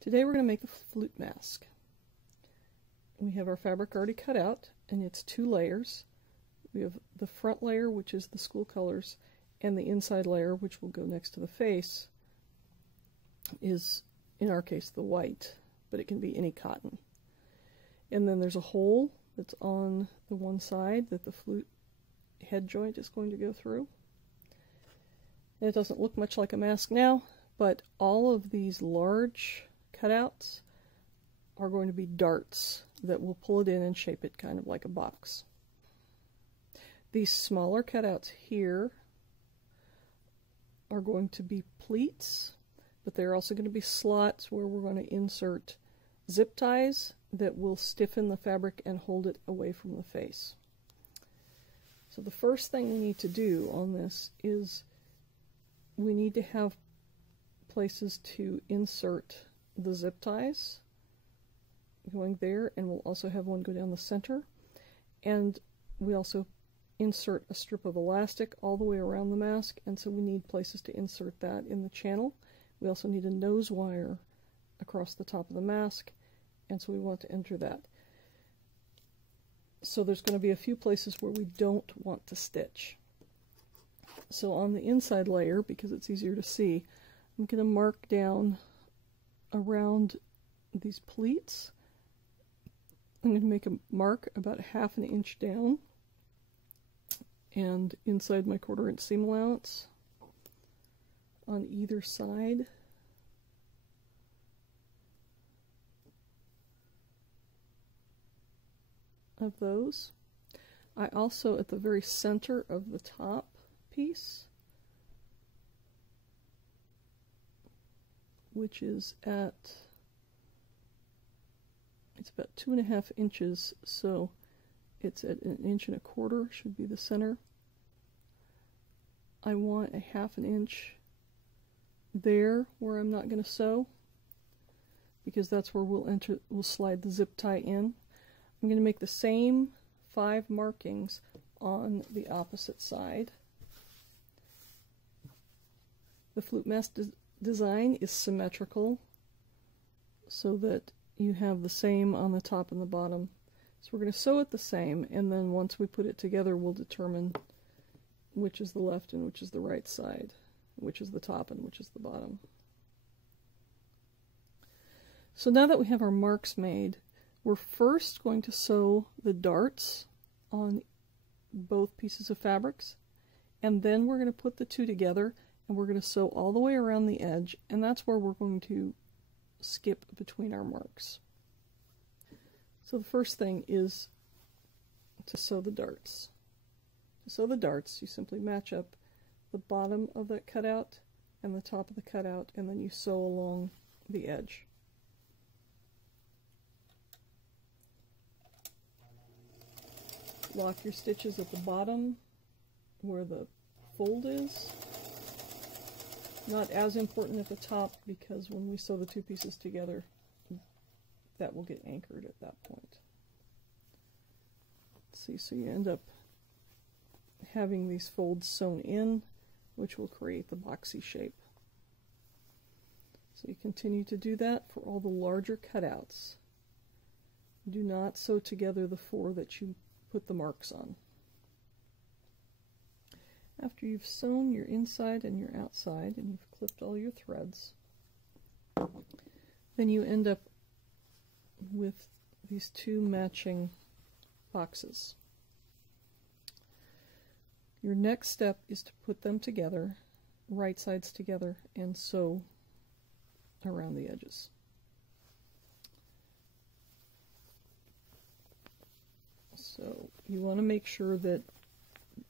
Today we're going to make the flute mask. We have our fabric already cut out, and it's 2 layers. We have the front layer, which is the school colors, and the inside layer, which will go next to the face, is, in our case, the white, but it can be any cotton. And then there's a hole that's on the one side that the flute head joint is going to go through. And it doesn't look much like a mask now, but all of these large cutouts are going to be darts that will pull it in and shape it kind of like a box. These smaller cutouts here are going to be pleats, but they're also going to be slots where we're going to insert zip ties that will stiffen the fabric and hold it away from the face. So the first thing we need to do on this is we need to have places to insert the zip ties going there, and we'll also have one go down the center, and we also insert a strip of elastic all the way around the mask, and so we need places to insert that in the channel. We also need a nose wire across the top of the mask, and so we want to enter that. So there's going to be a few places where we don't want to stitch. So on the inside layer, because it's easier to see, I'm going to mark down around these pleats. I'm going to make a mark about 1/2 inch down and inside my 1/4 inch seam allowance on either side. Of those. I also, at the very center of the top piece, which is at, it's about 2.5 inches, so it's at 1 1/4 inches, should be the center. I want 1/2 inch there where I'm not going to sew, because that's where we'll slide the zip tie in. I'm going to make the same 5 markings on the opposite side. The flute mask design is symmetrical so that you have the same on the top and the bottom. So we're going to sew it the same, and then once we put it together we'll determine which is the left and which is the right side, which is the top and which is the bottom. So now that we have our marks made, we're first going to sew the darts on both pieces of fabrics, and then we're going to put the two together and we're going to sew all the way around the edge, and that's where we're going to skip between our marks. So the first thing is to sew the darts. To sew the darts, you simply match up the bottom of that cutout and the top of the cutout, and then you sew along the edge. Lock your stitches at the bottom where the fold is. Not as important at the top, because when we sew the two pieces together, that will get anchored at that point. Let's see, so you end up having these folds sewn in, which will create the boxy shape. So you continue to do that for all the larger cutouts. Do not sew together the 4 that you put the marks on. After you've sewn your inside and your outside and you've clipped all your threads, then you end up with these 2 matching boxes. Your next step is to put them together, right sides together, and sew around the edges. So you want to make sure that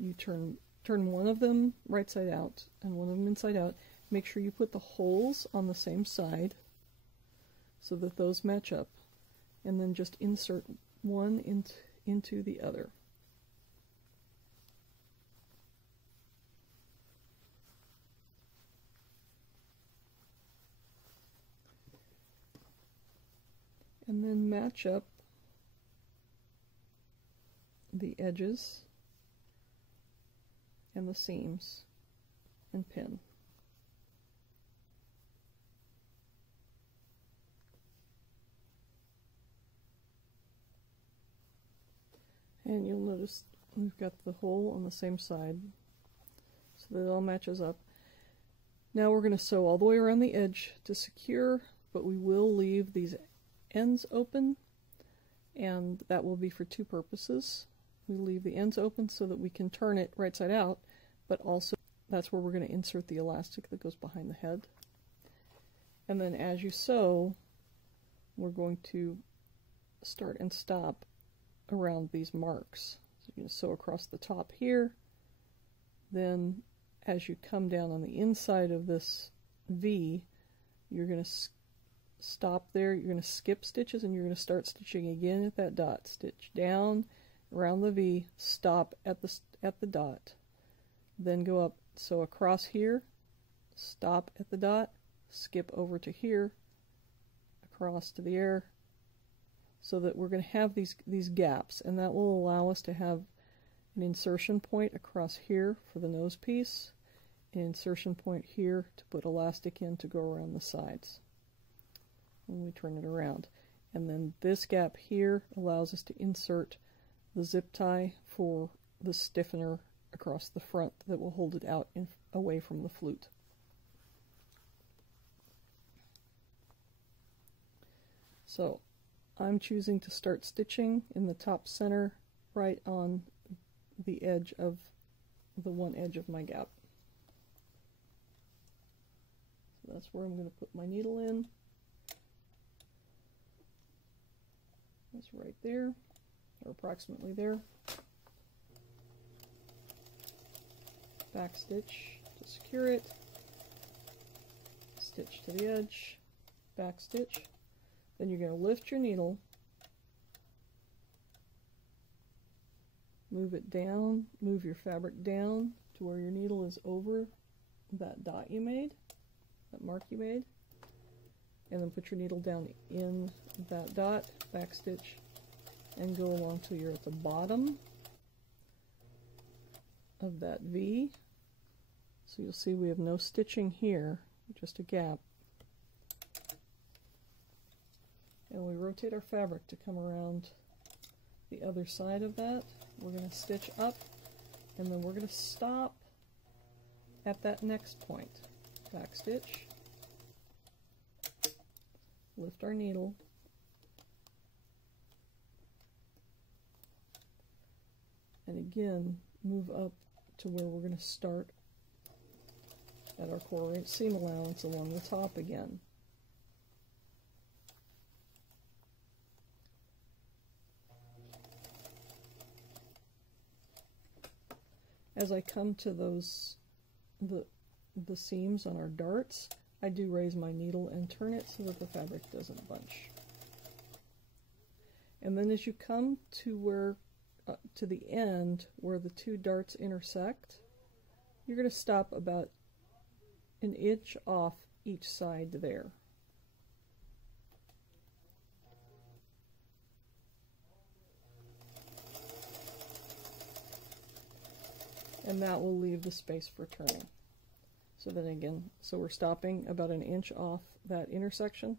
you turn one of them right side out and one of them inside out. Make sure you put the holes on the same side so that those match up, and then just insert one into the other. And then match up the edges and the seams and pin. And you'll notice we've got the hole on the same side, so that it all matches up. Now we're going to sew all the way around the edge to secure, but we will leave these ends open, and that will be for two purposes. We leave the ends open so that we can turn it right side out, but also that's where we're going to insert the elastic that goes behind the head. And then as you sew, we're going to start and stop around these marks. So you're going to sew across the top here. Then as you come down on the inside of this V, you're going to stop there. You're going to skip stitches and you're going to start stitching again at that dot. Stitch down around the V, stop at the dot, then go up. So across here, stop at the dot, skip over to here, across to the air, so that we're going to have these gaps, and that will allow us to have an insertion point across here for the nose piece, an insertion point here to put elastic in to go around the sides when we turn it around. And then this gap here allows us to insert the zip tie for the stiffener across the front that will hold it out away from the flute. So I'm choosing to start stitching in the top center right on the edge of the one edge of my gap. So that's where I'm going to put my needle in. That's right there, or approximately there. Back stitch to secure it, stitch to the edge, back stitch. Then you're going to lift your needle, move it down, move your fabric down to where your needle is over that dot you made, that mark you made, and then put your needle down in that dot, back stitch, and go along till you're at the bottom of that V. So you'll see we have no stitching here, just a gap. And we rotate our fabric to come around the other side of that. We're going to stitch up, and then we're going to stop at that next point. Back stitch, lift our needle, and again move up to where we're going to start at our 1/4 inch seam allowance along the top again. As I come to the seams on our darts, I do raise my needle and turn it so that the fabric doesn't bunch. And then as you come to where to the end where the two darts intersect, you're going to stop about an inch off each side there. And that will leave the space for turning. So then again, so we're stopping about an inch off that intersection.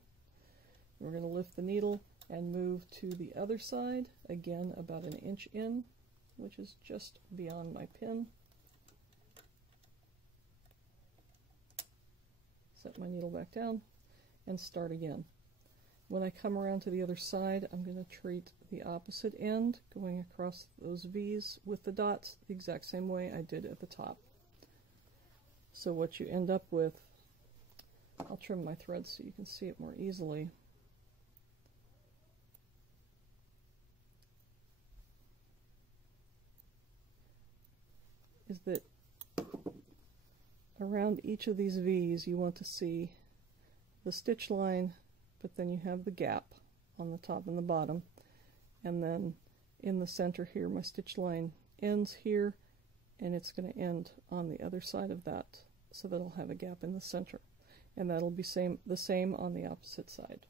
We're going to lift the needle and move to the other side, again about an inch in, which is just beyond my pin. Set my needle back down and start again. When I come around to the other side, I'm going to treat the opposite end, going across those V's with the dots the exact same way I did at the top. So what you end up with, I'll trim my thread so you can see it more easily. Is that around each of these V's you want to see the stitch line, but then you have the gap on the top and the bottom, and then in the center here my stitch line ends here, and it's going to end on the other side of that, so that I'll have a gap in the center, and that'll be the same on the opposite side.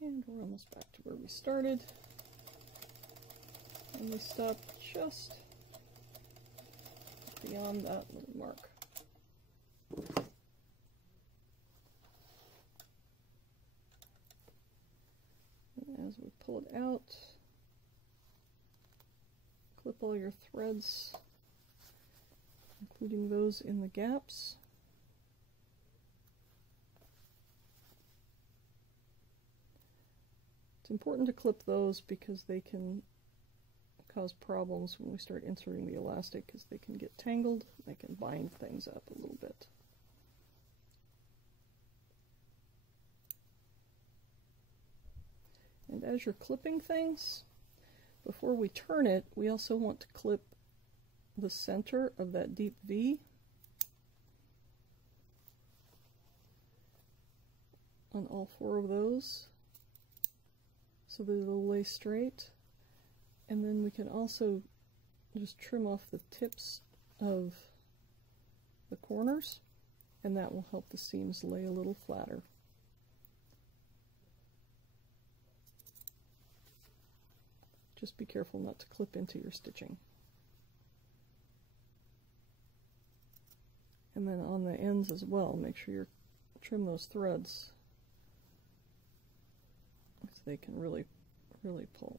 And we're almost back to where we started. And we stop just beyond that little mark. pull it out, clip all your threads, including those in the gaps. It's important to clip those because they can cause problems when we start inserting the elastic, because they can get tangled, they can bind things up a little bit. And as you're clipping things, before we turn it, we also want to clip the center of that deep V on all 4 of those so that it'll lay straight. And then we can also just trim off the tips of the corners, and that will help the seams lay a little flatter. Just be careful not to clip into your stitching. And then on the ends as well, make sure you trim those threads so they can really pull.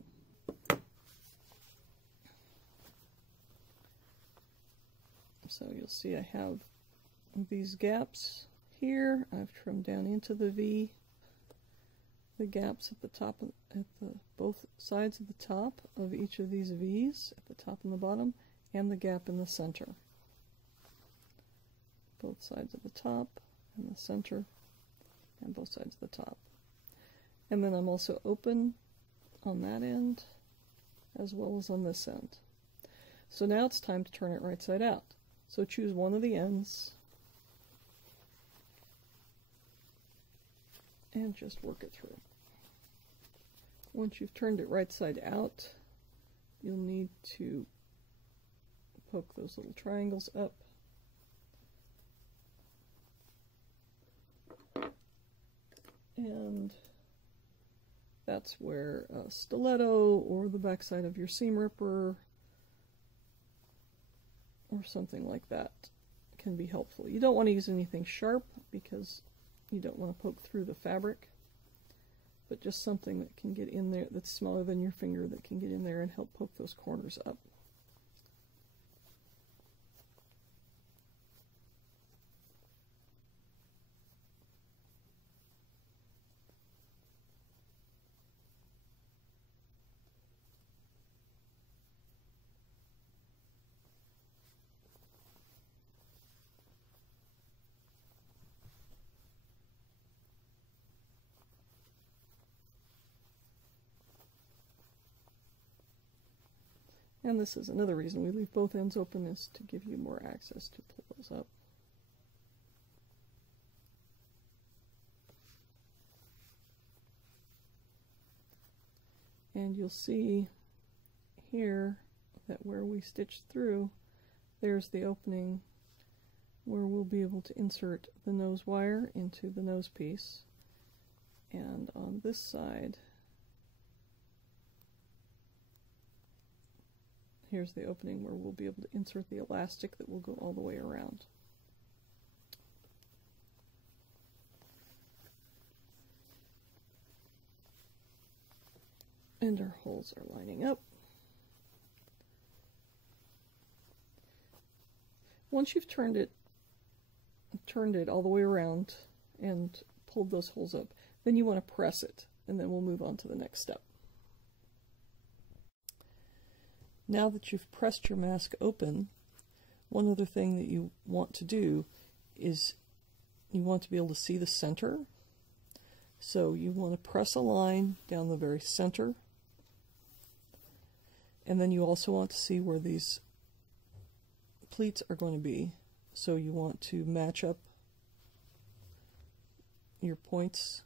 So you'll see I have these gaps here. I've trimmed down into the V, the gaps at the top, both sides of the top of each of these V's, at the top and the bottom, and the gap in the center. Both sides of the top and the center, and both sides of the top. And then I'm also open on that end as well as on this end. So now it's time to turn it right side out. So choose one of the ends and just work it through. Once you've turned it right side out, you'll need to poke those little triangles up. And that's where a stiletto or the backside of your seam ripper or something like that can be helpful. You don't want to use anything sharp because you don't want to poke through the fabric, but just something that can get in there, that's smaller than your finger, that can get in there and help poke those corners up. And this is another reason we leave both ends open, is to give you more access to pull those up. And you'll see here that where we stitched through, there's the opening where we'll be able to insert the nose wire into the nose piece. And on this side, here's the opening where we'll be able to insert the elastic that will go all the way around. And our holes are lining up. Once you've turned it all the way around and pulled those holes up, then you want to press it, and then we'll move on to the next step. Now that you've pressed your mask open, one other thing that you want to do is you want to be able to see the center. So you want to press a line down the very center, and then you also want to see where these pleats are going to be. So you want to match up your points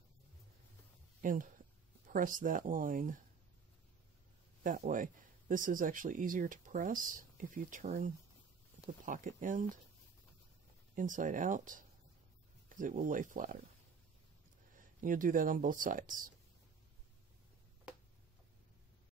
and press that line that way. This is actually easier to press if you turn the pocket end inside out, because it will lay flatter. And you'll do that on both sides.